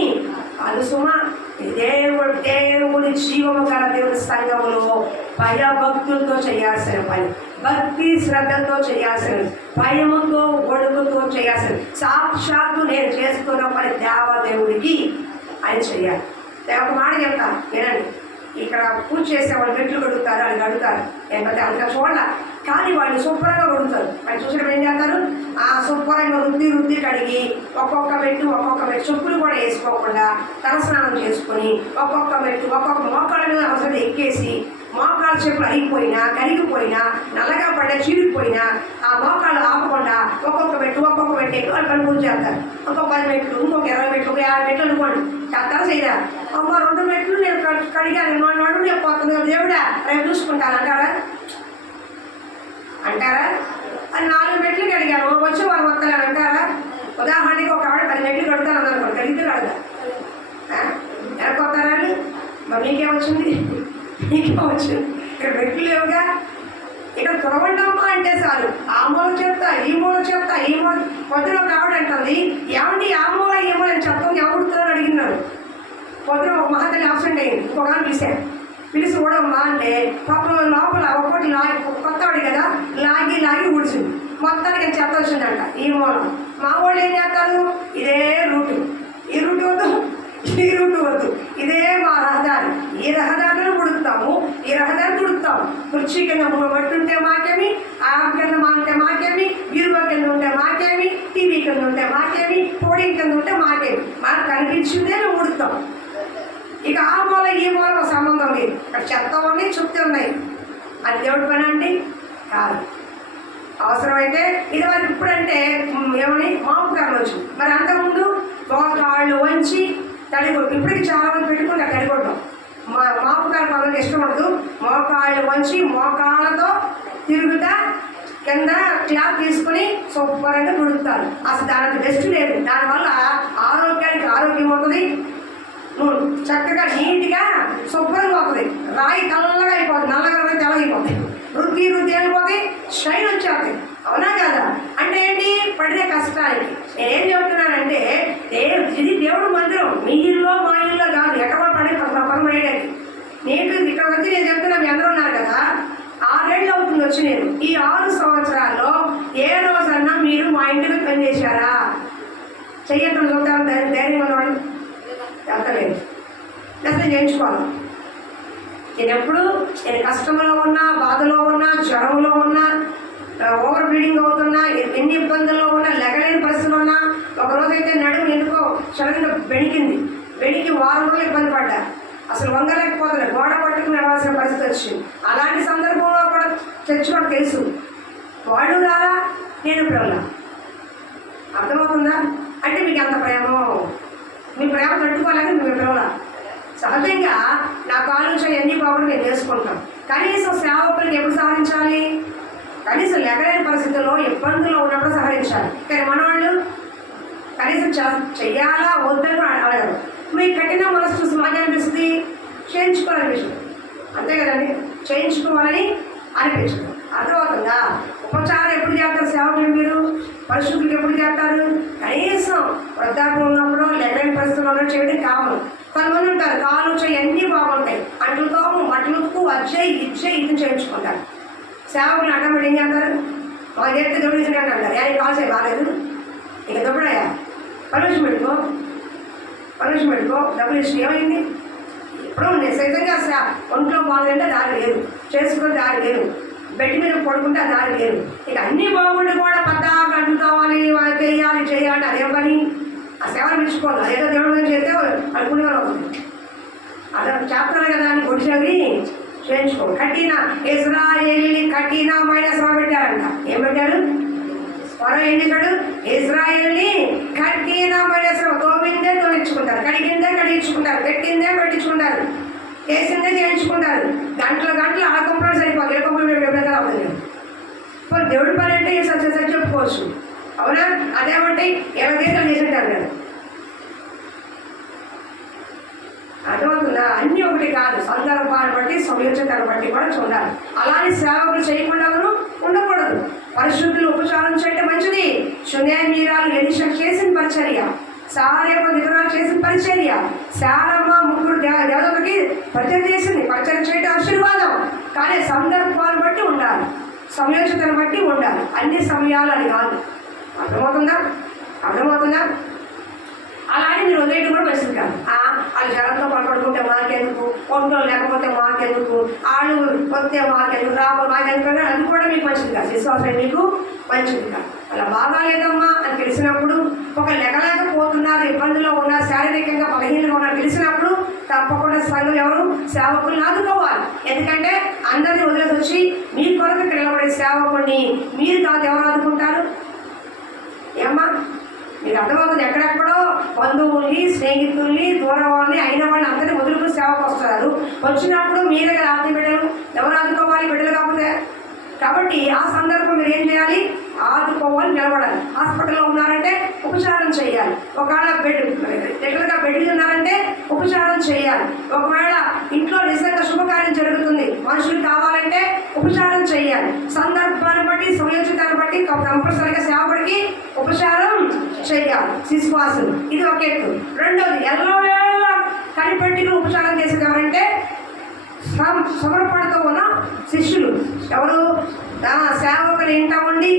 అది సుమా. దేవుడి జీవము గల దేవుడి సంఘములో భయభక్తులతో చేయాల్సిన పని, భక్తి శ్రద్ధతో చేయాల్సిన, భయముతో ఒడుగుతో చేయాల్సిన, సాక్షాత్తు నేను చేస్తున్న పని దేవదేవుడికి ఆయన చేయాలి. ఒక మాట చెప్తా వినండి. ఇక్కడ పూజ చేసే వాళ్ళు మెట్లు కడుగుతారు, వాళ్ళు కడుగుతారు, లేకపోతే అంతగా చూడాల, కానీ వాళ్ళు శుభ్రంగా కడుగుతారు. వాళ్ళు చూసినప్పుడు ఏం చేస్తారు, ఆ శుభ్రంగా రుద్ది కడిగి ఒక్కొక్క మెట్టు చెప్పులు కూడా వేసుకోకుండా తలస్నానం చేసుకొని ఒక్కొక్క మోకాళ్ళ మీద అవసరం ఎక్కేసి, మోకాళ్ళ చెప్పులు అరిగిపోయినా కరిగిపోయినా నల్లగా పడ్డా చీరిగిపోయినా ఆ మోకాళ్ళు ఆపకుండా ఒక్కొక్క మెట్టు ఎక్కువ వాళ్ళు పూజ చేస్తారు. ఒక 10 మెట్లు, ఇంకొక 20 మెట్లు, ఒక 50 మెట్లు అనుకోండి, చేస్తారా చేయరా? ఒక 2 మెట్లు నేను కడిగాను అన్నాడు, నేను పోతుంది దేవుడా రేపు చూసుకుంటాను అంటారా? అది 4 మెట్లు కడిగాను వచ్చి వాళ్ళు వస్తాను అంటారా? ఉదాహరణకి ఒక ఆవిడ 10 మెట్లు కడుతాను అన్నారు, కడిగితే కడదా ఎనకొస్తారా? మరి మీకేమొచ్చింది? ఇక్కడ మెట్లు లేవుగా. ఇక్కడ తుడవండమ్మా అంటే చాలు, ఆ మూల చెప్తా ఈ మూల పొద్దున ఒక ఆవిడ అంటుంది, ఏమండి ఆ మూల ఈ మూల అని చెప్తాను ఎవడుతున్నాను అడిగినాడు. పొద్దున ఒక మహాతల్లి ఆబ్సెంట్ అయ్యింది, ఇంకొక పిలిచి ఊడమ్మా అంటే పాపం లోపల ఒక్కటి కొత్తవాడి కదా లాగి ఊడిచింది, మొత్తానికి చెత్త వచ్చిందంట ఈ మూల. మా వాళ్ళు ఏం చేస్తారు, ఇదే రూటు, ఈ రూటు వద్దు, ఇదే మా రహదారి, ఈ రహదారిలో ఉడుకుతాము, ఈ రహదారి తుడుతాము. కుర్చీ కింద మట్టి ఉంటే మాకేమి, ఆ కింద ఉంటే మాకేమి, బీరువా కింద ఉంటే మాకేమి, టీవీ కింద ఉంటే మాకేమి, పోడింగ్ కింద ఉంటే మాకేమి, మాకు కనిపించిందే మేము ఉడుతాం. ఇక ఆ మూల ఈ మూల ఒక సంబంధం లేదు, ఇక్కడ చెత్త ఉన్నాయి చుట్టూ ఉన్నాయి. అది దేవుడి పని అండి కాదు. అవసరమైతే ఇదివరకు ఇప్పుడంటే ఏమని మాపుకారులు వచ్చింది, మరి అంతకుముందు మోకాళ్ళు వంచి తడిగొట్టు, ఇప్పటికి చాలా మంది పెట్టుకుంటారు తడిగొట్టం. మాపుకారు పనులకు ఇష్టం ఉండదు, మోకాళ్ళు వంచి మోకాళ్ళతో తిరుగుతా కింద క్లాప్ తీసుకుని శుభ్రంగా తుడుపుతారు. అసలు దానికి బెస్ట్ లేదు, దానివల్ల ఆరోగ్యానికి ఆరోగ్యం అవుతుంది, చక్కగా నీట్గా శుభ్రంగా అవుతుంది. రాయి తెల్లగా అయిపోతుంది, నల్లగా తెల్లగైపోతుంది, రుద్ది అయిపోతుంది, షైన్ వచ్చేస్తుంది. అవునా కదా? అంటే ఏంటి, పడిన కష్టానికి. నేనేం చెప్తున్నానంటే ఇది దేవుడు మందిరం, మీ ఇల్లు మా ఇల్లు కాదు, ఎక్కడ పడి పరమయ్యడానికి. నేను ఇక్కడ వచ్చి నేను చెప్తున్నా, మీ అందరూ ఉన్నారు కదా, 6 ఏళ్ళు అవుతుంది వచ్చి. నేను ఈ 6 సంవత్సరాల్లో ఏ రోజన్నా మీరు మా ఇంటికి పని చేశారా? చెయ్యటం చూద్దాం, ధైర్యం ఉన్నవాడు వెళ్తలేదు, అసలు చేయించుకోవాలి. నేను కష్టంలో ఉన్నా, బాధలో ఉన్నా, జ్వరంలో ఉన్నా, ఓవర్ బ్లీడింగ్ అవుతున్నా, ఎన్ని ఇబ్బందుల్లో ఉన్నా, లెగలేని పరిస్థితులు ఉన్నా, ఒకరోజైతే నడుము ఎందుకో సడన్గా బెణికి వారం రోజులు ఇబ్బంది పడ్డా, అసలు వంగలేకపోతున్నా, గోడ పట్టుకుని నడవాల్సిన పరిస్థితి వచ్చింది. అలాంటి సందర్భంలో కూడా తెచ్చుకోవడం తెలుసు, వాళ్ళు రాలా, నేను పిల్లల. అర్థమవుతుందా? అంటే మీకు ఎంత ప్రేమో, మీ ప్రేమ తట్టుకోలేక మీ పిల్లల. సహజంగా నాకు ఆలోచన ఎన్ని బాగుండి నేను చేసుకుంటాం. కనీసం సేవకులను ఎప్పుడు సహరించాలి? కనీసం లెగలేని పరిస్థితుల్లో ఇబ్బందుల్లో ఉన్నప్పుడు సహరించాలి. కానీ మనవాళ్ళు కనీసం చెయ్యాలా వద్దని అడగరు. మీకు కఠిన మనసు చూసి మాకేమనిపిస్తుంది, చేయించుకోవాలనిపిస్తుంది. అంతే కదండి, చేయించుకోవాలని అనిపించదు. అర్థమవుతుందా? ఉపచారం ఎప్పుడు చేస్తారు సేవకులు? మీరు పరిశుద్ధులకు ఎప్పుడు చేస్తారు? కనీసం వృద్ధాప్యం ఉన్నప్పుడు, లెగలేని పరిస్థితుల్లో ఉన్నప్పుడు చేయడం కామన్. కొంతమంది ఉంటారు కాలు చేయి అన్నీ బాగుంటాయి, అంట్లతో మట్లకు వచ్చాయి ఇది చేయించుకుంటారు. సేవకులు అడ్డం ఏం చేస్తారు, మాకు చేస్తే దొబ్బించండి అంటారు. ఆయన కాల్ చేయ బాగాలేదు, ఇక దొబ్బడాయా, పర్మిషన్ పెట్టుకో, డబ్బులు ఇచ్చి ఏమైంది? ఇప్పుడు నిజంగా ఒంట్లో బాగుందంటే దారి లేదు, చేసుకుని దారి లేదు, బెడ్ మీద పడుకుంటే ఆ దారి లేదు. ఇక అన్నీ బాగుండి కూడా పద్దాగా అంటుకోవాలి, చేయాలి అదేం పని? ఆ సేవలు మెచ్చుకోవాలి. అదేదో దేవుడి మీద చేస్తే అనుకునే వాళ్ళు అవుతుంది. అదే చెప్తారు కదా అని కొడిసేది చేయించుకో. ఇజ్రాయేలీని కఠినమైన శ్రమ పెట్టారంట. ఏం పెట్టారు? స్వరం ఏం చేశాడు? ఇజ్రాయేలీని కఠినమైన శ్రమ. తోమిందే తోడించుకుంటారు, కడిగించుకుంటారు, పెట్టించుకుంటారు, చేసిందే చేయించుకుంటారు. గంటలు ఆ కంప్యూటర్ సరిపోతుంది, ఏ కంప్యూటర్ అవుతుంది. ఇప్పుడు దేవుడి పని అంటే సత్య చెప్పుకోవచ్చు, అవునా? అదేమంటే ఎవరికేసాలు చేసింటారు కదా, అర్థమవుతుందా? అన్నీ ఒకటి కాదు, సందర్భాన్ని బట్టి సమయోచితాన్ని బట్టి కూడా చూడాలి. అలానే సేవకులు చేయకుండా ఉండకూడదు. పరిశుద్ధులు ఉపచారం చేయటం మంచిది. శూన్యమీరాలు ఎలిషా చేసిన పరిచర్య, సారేమ వివరాలు చేసిన పరిచర్య, శారమ్మ ముగ్గురు దేవతలకి పరిచయం చేసింది. పరిచయం చేయడం ఆశీర్వాదం. కానీ సందర్భాన్ని బట్టి ఉండాలి, సమయోచితాన్ని బట్టి ఉండాలి. అన్ని సమయాలు అని కాదు. అర్థమవుతుందా? అలానే మీరు వదిలేయడం కూడా మంచిది కాదు. వాళ్ళు జనంతో పడుకుంటే మాకెందుకు, ఒంట్లో లేకపోతే మాకెందుకు, వాళ్ళు వస్తే మాకెందుకు, రాబోయే మాకెందుకు, అది కూడా మీకు మంచిది కాదు. విశ్వాసం మీకు మంచిది కాదు. అలా బాగా లేదమ్మా అని తెలిసినప్పుడు, ఒక లెగలేకపోతున్నారు, ఇబ్బందుల్లో ఉన్నారు, శారీరకంగా బలహీనంగా ఉన్నారు తెలిసినప్పుడు తప్పకుండా సంఘం ఎవరు సేవకుల్ని ఆదుకోవాలి. ఎందుకంటే అందరినీ వదిలేసి వచ్చి మీ కొరకు నిలబడే సేవకుడిని మీరు కాదు ఎవరు ఆదుకుంటారు? ఏమ్మా మీకు అర్థమవుతుంది? ఎక్కడెక్కడో బంధువుల్ని, స్నేహితుల్ని, దూరం వాళ్ళని, అయిన వాళ్ళని అందరినీ వదులుకుని సేవకు వస్తారు. వచ్చినప్పుడు మీరే కదా ఆర్థిక బిడ్డలు, ఎవరు ఆదుకోవాలి? బిడ్డలు కాకపోతే. కాబట్టి ఆ సందర్భం మీరు ఏం చేయాలి? ఆదుకోవాలి, నిలబడాలి. హాస్పిటల్లో ఉన్నారంటే ఉపచారం చేయాలి. ఒకవేళ రెగ్యులర్గా బెడ్లు ఉన్నారంటే ఉపచారం చేయాలి. ఒకవేళ ఇంట్లో నిజంగా శుభకార్యం జరుగుతుంది, మనుషులు కావాలంటే ఉపచారం చేయాలి. సందర్భాన్ని బట్టి, సమయోచితాన్ని బట్టి కంపల్సరీగా సేవకుడికి ఉపచారం చేయాలి. శిశువాసులు ఇది ఒక ఎత్తు. రెండోది, ఎల్లవేళ కనిపెట్టి ఉపచారం చేసేది ఎవరంటే సమర్పణతో ఉన్న శిష్యులు. ఎవరు? సేవకులు ఇంట ఉండి,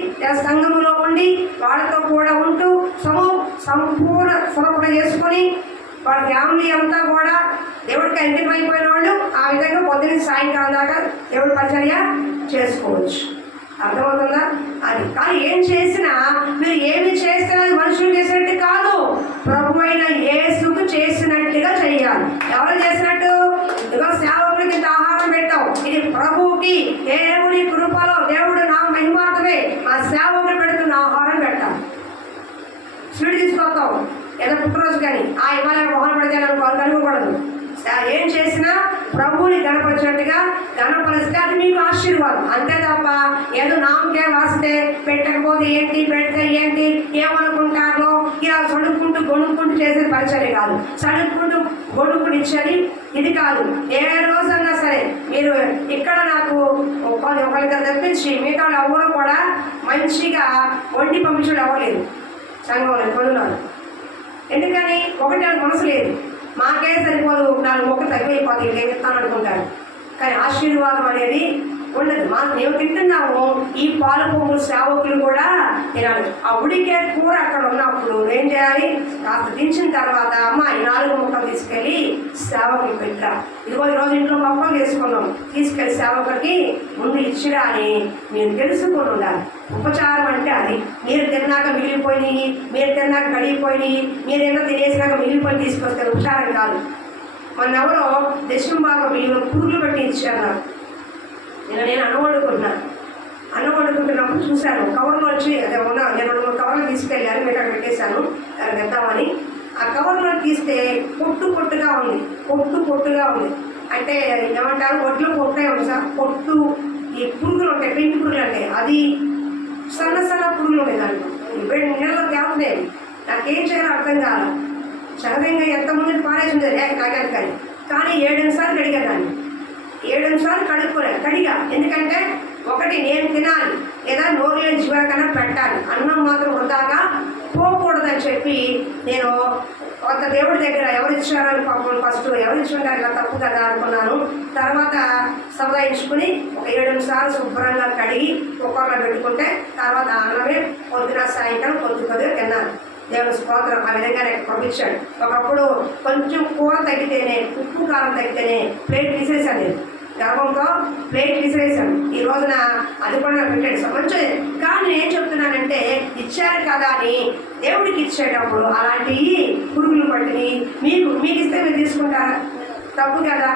సంఘములో ఉండి, వాళ్ళతో కూడా ఉంటూ సంపూర్ణ సమర్పణ చేసుకొని వాళ్ళ ఫ్యామిలీ అంతా కూడా దేవుడికి అంకితం అయిపోయిన వాళ్ళు ఆ విధంగా పొద్దున్న సాయంకాలం దాకా దేవుడి పరిచర్య చేసుకోవచ్చు. అర్థమవుతుందా? అది కానీ ఏం చేసినా మీరు ఏమి చేసినా అది మనుషులు చేసినట్టు కాదు, ప్రభు అయిన యేసుకు చేసినట్టుగా చెయ్యాలి. ఎవరు చేసినట్టు? ఇదిగో సేవకులకి ఇంత ఆహారం పెట్టాం, ఇది ప్రభువుకి దేవుడి కృపలో దేవుడు నా మహిమార్థమే ఆ సేవకులు పెడుతున్న ఆహారం పెట్టాలి. స్వీట్ తీసుకొస్తాం ఏదో పుట్టినరోజు కానీ ఇవాళ మొహం పెడితే కనుకోకూడదు. ఏం చేసినా ప్రభువుని గణపరిచినట్టుగా గణపరిస్తే అది మీకు ఆశీర్వాదం. అంతే తప్ప ఏదో నామకే రాస్తే పెట్టకపోతే ఏంటి, పెడితే ఏంటి, ఏమనుకుంటారో ఇలా సడుక్కుంటూ గొడుక్కుంటూ చేసే పరిచర్య కాదు. సడుక్కుంటూ గొడుక్కుని ఇచ్చేది ఇది కాదు. ఏ రోజన్నా సరే మీరు ఇక్కడ నాకు ఒకరిద్దరు తెప్పించి మిగతా ఎవరు కూడా మంచిగా వండి పంపించడం అవ్వలేదు సంఘంలో కొనున్నారు. ఎందుకని? ఒకటి మనసు లేదు, మాకే సరిపోదు, 4 మొక్కలు తగ్గిపోతాయి, నేను ఇస్తాను అనుకుంటారు. కానీ ఆశీర్వాదం అనేది ఉండదు. మేము తింటున్నాము, ఈ పాలు పొంగులు సేవకులు కూడా తినాలి. ఆ ఉడికే కూర అక్కడ ఉన్నప్పుడు ఏం చేయాలి? కాస్త దించిన తర్వాత అమ్మ ఈ 4 ముక్కలు తీసుకెళ్ళి సేవకులు పెట్టా, ఇదిగో ఈరోజు ఇంట్లో పప్పలు చేసుకున్నాం, తీసుకెళ్ళి సేవకుడికి ముందు ఇచ్చిరా అని మీరు తెలుసుకొని ఉండాలి. ఉపచారం అంటే అది. మీరు తిన్నాక మిగిలిపోయినాయి, మీరు తిన్నాక గడిగిపోయినాయి, మీరేమో తినేసినాక మిగిలిపోయి తీసుకొస్తారు, ఉపచారం కాదు. మన ఎవరో దశం బాగా బియ్యంలో పురుగులు పెట్టి ఇచ్చారు నాకు. నేను అన్నం వండుకుంటున్నప్పుడు చూశాను, కవర్లో వచ్చి అదే ఉన్నా, నేను 2 కవర్లు తీసుకెళ్ళాను, మీరు అక్కడ పెట్టేశాను వెళ్దామని. ఆ కవర్లో తీస్తే పొట్టుగా ఉంది. అంటే ఏమంటారు, ఒడ్లు పొట్టే ఉంది సార్, పొట్టు. ఈ పురుగులు ఉంటాయి, పెంకి పురుగులు అంటే అది సన్న పురుగులు ఉన్నాయి దాంట్లో, నీళ్ళలో తేపుతాయి. నాకేం చేయాలో అర్థం కాల. సహజంగా ఎంతమంది పారేసింది నాకని కానీ 7 నిమిషాలు కడిగేదాన్ని. 7 నిమిషాలు కడిగా. ఎందుకంటే ఒకటి నేను తినాలి, లేదా నోరు లేని జీవకన్నా పెట్టాలి, అన్నం మాత్రం వృధాగా పోకూడదని చెప్పి నేను కొంత దేవుడి దగ్గర ఎవరు ఇచ్చారని పాపం ఫస్ట్ ఎవరు ఇచ్చుంటారు ఇలా తప్పు కదా అనుకున్నాను. తర్వాత సముదాయించుకుని ఒక 7 నిమిషాలు శుభ్రంగా కడిగి కుక్కర్లో పెట్టుకుంటే తర్వాత అన్నమే పొద్దున సాయంకాలం కొద్దిగా తిన్నాను. దేవుడు స్తోత్రం. ఆ విధంగా నాకు పంపించాడు. ఒకప్పుడు కొంచెం కూర తగ్గితేనే, ఉప్పు కారం తగ్గితేనే ప్లేట్ తీసేసాను, నేను గర్వంతో ప్లేట్ తీసేసాను. ఈ రోజున అది కూడా నాకు పెట్టాడు, మంచిది. కానీ నేను చెప్తున్నానంటే ఇచ్చారు కదా అని దేవుడికి ఇచ్చేటప్పుడు అలాంటివి పురుగులు పట్టిని మీకు ఇస్తే మీరు తీసుకుంటారా? తప్పు కదా,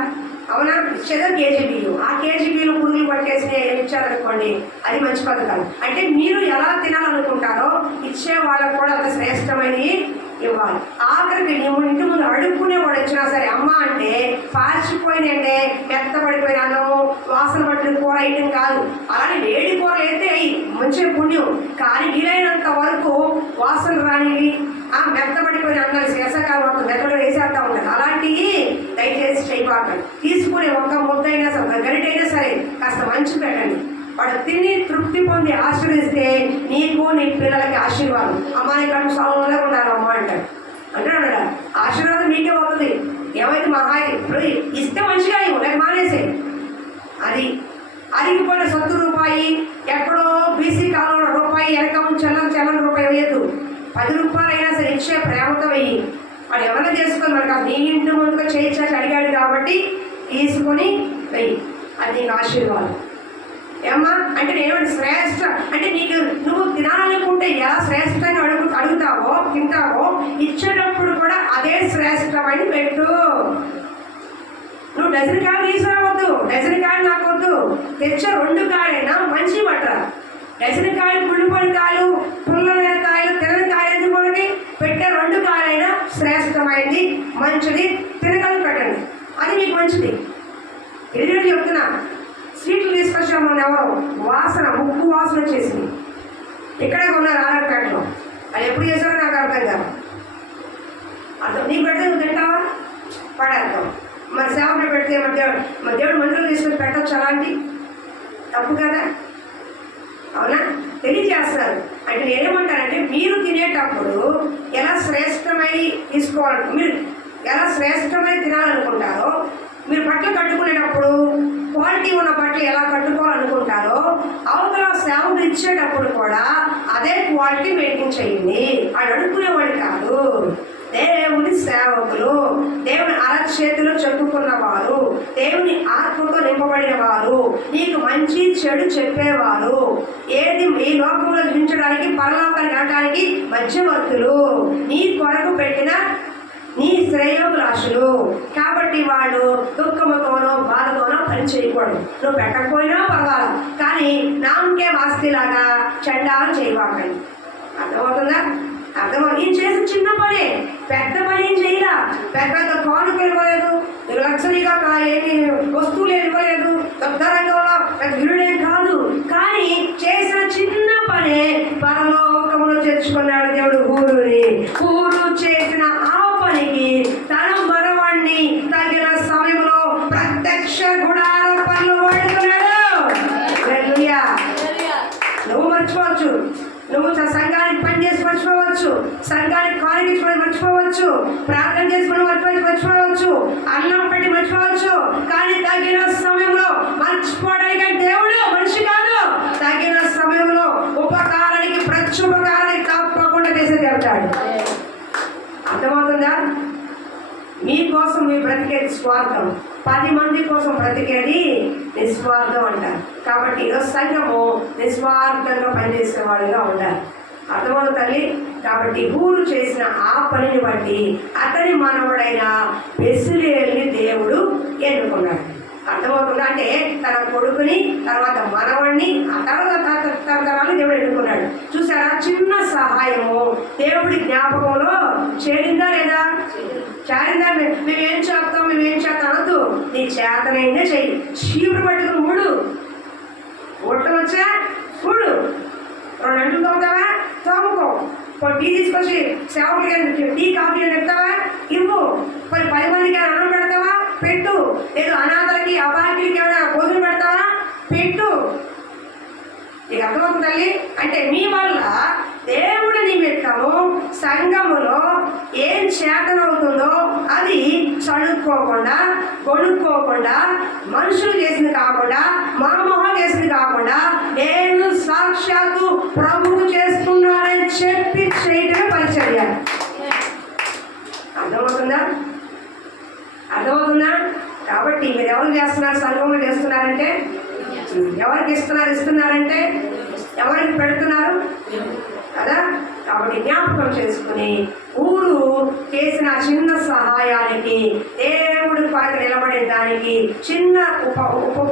అవునా? ఇచ్చేదో కేజీ బియ్యం, ఆ కేజీ బియ్యం పురుగులు పట్టేసి ఇచ్చారనుకోండి, అది మంచి పథకాలు. అంటే మీరు ఎలా తినాలనుకుంటారో ఇచ్చే వాళ్ళకు కూడా అంత శ్రేష్టమైనవి ఇవ్వాలి. ఆఖరికి నువ్వు ఇంటి ముందు అడుక్కునేవాడు వచ్చినా సరే అమ్మ అంటే పాచిపోయినంటే మెత్తపడిపోయిన అన్నము వాసన పట్టిన కూర వేయటం కాదు, అలానే వేడి కూరలు అయితే మంచి పుణ్యం, కానీ వీలైనంత వరకు వాసన రానివి ఆ మెత్తపడిపోయిన అన్నాలు శేషకాలం వరకు మెత్తలు వేసేస్తా ఉంటారు. అలాంటివి దయచేసి చేయబాకండి. తీసుకునే ఒక్క ముద్దైనా సరే గరిటైనా సరే కాస్త మంచి పెట్టండి. వాడు తిని తృప్తి పొంది ఆశీర్వదిస్తే నీకు నీ పిల్లలకి ఆశీర్వాదం. అమ్మాయి కడుపు సౌండ్లో ఉండాలి అమ్మ అంటాడు అంటున్నాడు. ఆశీర్వాదం మీకే అవుతుంది. ఏమైతే మహా ఇప్పుడు ఇస్తే మంచిగా ఇవ్వు, లేక మానేసే. అది అరిగిపోయిన ₹100 ఎక్కడో బీసీ కాలంలో రూపాయి వెనక చెల్లని రూపాయి వేయద్దు. 10 రూపాయలు అయినా సరే ఇచ్చే ప్రేమతో వెయ్యి. వాడు ఎవరైనా చేసుకొని మనకు నీ ఇంటి ముందుగా చేయించాలి అడిగాడు కాబట్టి తీసుకొని వెయ్యి. అది నీకు ఆశీర్వాదం. ఏమ్మా అంటే నేను శ్రేష్ఠ అంటే నీకు నువ్వు తినాలనుకుంటే ఎలా శ్రేష్టంగా అడుగుతావో తింటావో ఇచ్చేటప్పుడు కూడా అదే శ్రేష్టమని పెట్టు. నువ్వు డజన్ కాయలు తీసుకురావద్దు, డజన్ కాయలు నాకు వద్దు, తెచ్చే 2 కాయలైనా మంచి పట్టరా. డజన్ కాయలు పుల్లిపోయిన కాయలు పుల్లలైన కాయలు తినని కాయలు ఎందుకు మనకి పెట్టే 2 కాయలైనా శ్రేష్టమైంది మంచిది తినగలి పెట్టండి, అది మీకు మంచిది. ఎదురు చెప్తున్నా. స్వీట్లు తీసుకొచ్చాము మనం ఎవరో వాసన ముక్కు వాసన వచ్చేసింది. ఇక్కడే ఉన్నారు ఆర్ఆర్పేటలో. అది ఎప్పుడు చేశారో నాకు అర్థం కాదు. అర్థం నీకు పెడితే నువ్వు తింటావా పడేస్తావు. మరి సేవలు పెడితే మన దేవుడు మందులు తీసుకొని పెట్టచ్చు, అలాంటి తప్పు కదా, అవునా? తెలియజేస్తారు. అంటే నేనేమంటానంటే మీరు తినేటప్పుడు ఎలా శ్రేష్టమై తీసుకోవాలి, మీరు ఎలా శ్రేష్టమై తినాలనుకుంటారో, మీరు బట్టలు కట్టుకునేటప్పుడు క్వాలిటీ ఉన్న బట్టలు ఎలా కట్టుకోవాలనుకుంటారో అవతల సేవలు ఇచ్చేటప్పుడు కూడా అదే క్వాలిటీ మెయింటైన్ చేయండి. అది అడుక్కునేవాడు కాదు. దేవుని సేవకులు, దేవుని అరచేతిలో చెప్పుకున్నవారు, దేవుని ఆత్మతో నింపబడిన వారు, నీకు మంచి చెడు చెప్పేవారు, ఏది ఈ లోకంలో జీవించడానికి పరలోకానికి వెళ్ళడానికి మధ్యవర్తులు, నీ కొరకు పెట్టిన నీ శ్రేయోభిలాషులు. కాబట్టి వాళ్ళు దుఃఖముతోనో బాధతోనో పని చేయకూడదు. నువ్వు పెట్టకపోయినా పర్వాలా, కానీ నామకే వాస్తిలాగా చండాలు చేయవాకండి. అర్థమవుతుందా? అర్థమవుతుంది. నేను చేసిన చిన్న పనే, పెద్ద పని ఏం చేయలా. పెద్ద కానుకలు ఇవ్వలేదు, లక్షరీగా ఏమి వస్తువులు ఇవ్వలేదు, పెద్ద రంగంలో పెద్ద విలుడేం కాదు, కానీ చేసిన చిన్న పనే పరలోకములో చేర్చుకున్నాడు దేవుడు ఊరుని. ఊరు చేసిన ఆ పనికి తన మనవాణ్ణి తగిన సమయంలో ప్రత్యక్ష గుడార పనులు వాడుకున్నాడు. నువ్వు మర్చిపోవచ్చు, నువ్వు సంఘానికి పని చేసి మర్చిపోవచ్చు, సంఘానికి కాలేజీ మర్చిపోవచ్చు, ప్రార్థన చేసుకుని మర్చిపోవచ్చు, అన్నం పెట్టి మర్చిపోవచ్చు, కానీ తగిన సమయంలో మర్చిపోవడానికి దేవుడు మనిషి కాదు. తగిన సమయంలో ఉపకారానికి ప్రత్యుపకారానికి తప్పకుండా చేసి చెప్తాడు. అర్థమవుతుందా? మీకోసం మీ బ్రతికేది స్వార్థం, 10 మంది కోసం బ్రతికేది నిస్వార్థం అంటారు. కాబట్టి ఈరోజు సంఘము నిస్వార్థంగా పనిచేసే వాళ్ళుగా ఉండాలి. అర్థమవుతుంది తల్లి? కాబట్టి ఊరు చేసిన ఆ పనిని బట్టి అతని మనవడైన బెసలేలుని దేవుడు ఎన్నుకున్నాడు. అర్థమవుతుందా? అంటే తన కొడుకుని, తర్వాత మనవడిని, ఆ తర్వాత తరతరాలు దేవుడు ఎన్నుకున్నాడు. చూసారా? చిన్న సహాయము దేవుడి జ్ఞాపకంలో చేరిందా లేదా? చారిందా? మేమేం చేస్తాం అనొద్దు. నీ చేతనైనా చెయ్యి. చీపురు పట్టుకుని మూడు ఒట్టం వచ్చా మూడు, 2 గంటలు తోముతావా తోముకో, టీ తీసుకొచ్చి సేవకులకి టీ కాఫీ అని పెడతావా ఇవ్వు, 10 మందికి అన్నం పెడతావా పెట్టు, లేదు అనాథలకి అబాకిలకి ఏమైనా భోజనం పెడతావా పెట్టు. ఇది అర్థమవుతుంది తల్లి? అంటే మీ వల్ల దేవుడి నిమిత్తము సంఘములో ఏం చేతనవుతుందో అది చదువుకోకుండా గొడుక్కోకుండా మనుషులు చేసింది కాకుండా మామూలు చేసింది కాకుండా నేను సాక్షాత్తు ప్రభువు చేస్తున్నానని చెప్పి చేయటమే పరిచర్య. అర్థమవుతుందా? కాబట్టి మీరు ఎవరు చేస్తున్నారు? సంఘంలో చేస్తున్నారంటే ఎవరికి ఇస్తున్నారంటే ఎవరికి పెడుతున్నారు కదా. కాబట్టి జ్ఞాపకం చేసుకుని ఊరు చేసిన చిన్న సహాయానికి, దేవుడు కొరకు నిలబడే దానికి, చిన్న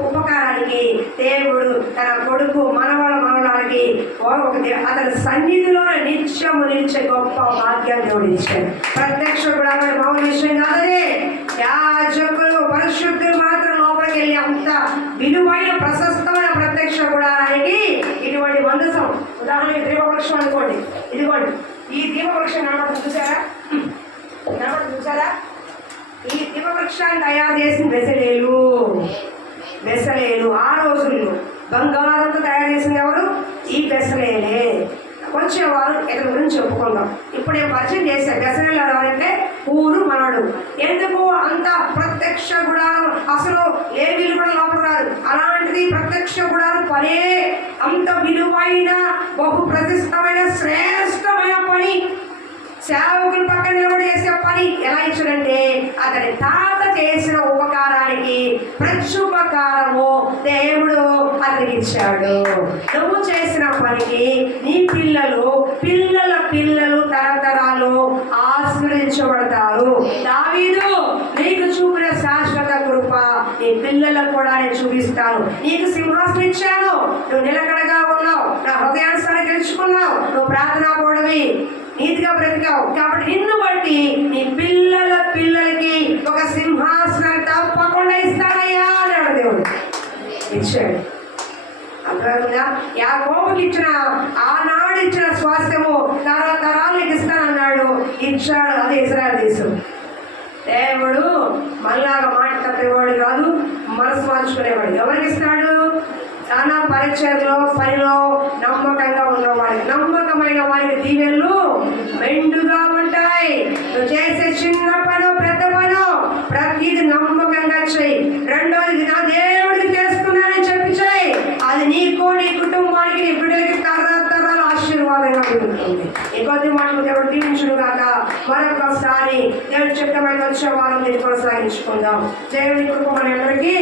ఉపకారానికి దేవుడు తన కొడుకు మనవల మనకి అతని సన్నిధిలో నిత్యము నిలిచే గొప్ప భాగ్యాన్ని దేవుడు ఇచ్చాడు. ప్రత్యక్ష గుడారం మామూలు విషయం కాదనే. యాజకులు పరిశుద్ధులు మాత్రం లోపలికి వెళ్ళి అంత విలువైన ప్రశస్తమైన ప్రత్యక్ష గుడారానికి ఇటువంటి మందసం, ఉదాహరణకి దీపవృక్షం అనుకోండి, ఇదిగోండి ఈ దీపవృక్షం చూసారా, ఈ దీపవృక్షాన్ని తయారు చేసిన బెసలేలు ఆ రోజుల్లో బంగారంతో తయారు చేసింది ఎవరు? ఈ బెసలేలే. వచ్చేవారు ఇతని గురించి చెప్పుకుందాం. ఇప్పుడు నేను పరిచయం చేశాను. బెసలేలు ఎవరంటే ఊరు మనడు. ఎందుకు అంత ప్రత్యక్ష గుడారం? అసలు లేవీలు కూడా లోపల రాదు. అలాంటిది ప్రత్యక్ష గుడారం పనే అంత విలువైన బహు ప్రతిష్టమైన శ్రేష్టమైన పని, సేవకులు పక్కన నిలబడి చేసే పని ఎలా ఇచ్చాడంటే అతని తాత చేసిన ఉపకారానికి ప్రత్యుపకారము దేవుడు అతనికి ఇచ్చాడు. నువ్వు చేసిన పనికి నీ పిల్లల పిల్లలు తరతరాలు ఆశీర్వదించబడతారు. దావీదు, నీకు చూపిన శాశ్వత కృప నీ పిల్లలకు కూడా నేను చూపిస్తాను. నీకు సింహాసనం ఇచ్చాను, నువ్వు నిలకడగా ఉన్నావు, నా హృదయానుసారం గెలుచుకున్నావు, నువ్వు ప్రార్థనా కూడవి, నీతిగా బ్రతికావు, కాబట్టి నిన్ను బట్టి నీ పిల్లలకి ఒక సింహాసనం తప్పకుండా ఇస్తానయ్యా అన్నాడు దేవుడు. ఇచ్చాడు. అర్థమవుతుందా? యాకోబుకి ఇచ్చిన ఆనాడు ఇచ్చిన స్వాస్థ్యము తరతరాలకు ఇస్తానన్నాడు, ఇచ్చాడు. అది ఇశ్రాయేలు దేశం. దేవుడు మళ్ళాగా మాట తప్పేవాడు కాదు, మనసు మార్చుకునేవాడు. ఎవరికి ఇస్తాడు? తన పరిచయంలో పనిలో నమ్మకంగా ఉన్నవాడికి, నమ్మకమైన వారికి దీవెనలు మెండుగా ఉంటాయి. నువ్వు చేసే చిన్న పను పెద్ద పను ప్రతిది నమ్మకంగా చెయ్యి. రెండోది నా దేవుడికి చేస్తున్నానని చెప్పి చెయ్యి. అది నీకు, నీ కుటుంబానికి, నీ బిడ్డలకి తరతరాల ఆశీర్వాదంగా పెరుగుతుంది. ఈ కొద్ది మాటలు దేవుడు దీవించును కాక. మరొకసారి దేవుడి చిత్తమైన వచ్చే వారం దీన్ని కొనసాగించుకుందాం. దేవుడి కృప మన అందరికీ